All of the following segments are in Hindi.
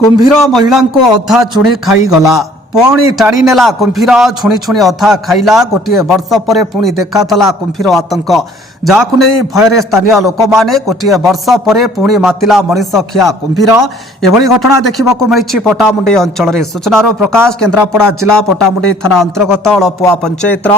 कुंभीर महिला को अधा छुणी खाईगला पुणी टाणी नेला कुंभीर छुणी छुणी अधा खाइला गोटे वर्ष पर पुणी देखाला कुंभीर आतंक जहां नहीं भय स्थानीय लोक मैंने गोटे वर्ष पर पुणी मातिला मनीष खिया कुंभीर एभली घटना देखा मिली पटामुंडे अंचल सूचनार प्रकाश केन्द्रापड़ा जिला पटामुंडे थाना अंतर्गत अलपुआ पंचायतर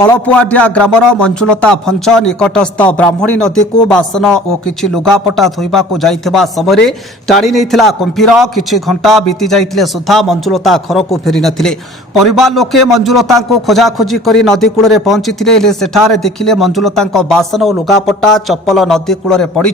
अलपुआडिया ग्रामर मंजुलता फंच निकटस्थ ब्राह्मणी नदी को बासन और किछि लुगापटा धोइबा जाइथिबा समय टाणी नेइथिला कुंभीर किछि घंटा बीती जाइथिले सुधा मंजुलता घर को फेरी नथिले परिवार लोके मंजुलता को खोजाखोजी करी नदी कूल पहुंची सेठारे देखिले मंजुलता बासन और लुगापटा चप्पल नदी कूल पड़ी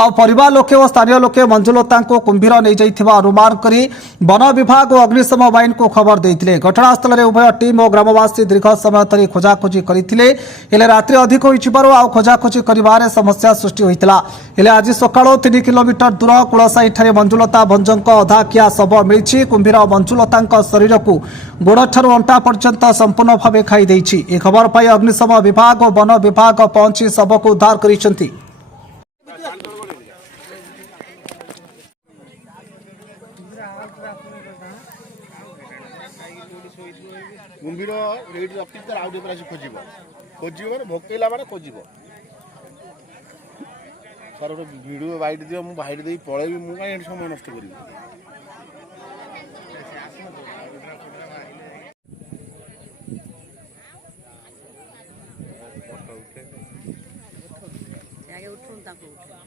आ परिवार लोके और स्थानीय लोके मंजुलता को कुंभीर नहीं जाइथिबा अनुमान करी वन विभाग और अग्निशम बाहिनी को खबर देइथिले। घटनास्थल में उभय टीम और ग्रामवासी दीर्घ समय धरी खोजाखोजी करथिले हेले रात्रि अधिक होइचिबारो आ खोजाखोजी करिबारे समस्या सृष्टि होइतिला। हेले आज सकाळो 3 किलोमीटर दूर कुळसाई ठारे मंजुलता भंजंक अधा किया शव मिली कुंभीर मंजुलता शरीर को गोड़ ठारू अंटा पर्यंत संपूर्ण भाव खाई देइछि। ए खबर पाई अग्निशम विभाग और वन विभाग पहुंची शव को उद्धार करिसेंति। कुंभीर रेड रखी तर आउ टिके आसी खोजिब खोजिब माने भोकेला माने खोजिब सर गोटे वीडियो बाइट दियो मु बाइट देई पळेबी मु काई समय नष्ट करिबि। आगे उठून ताको उठे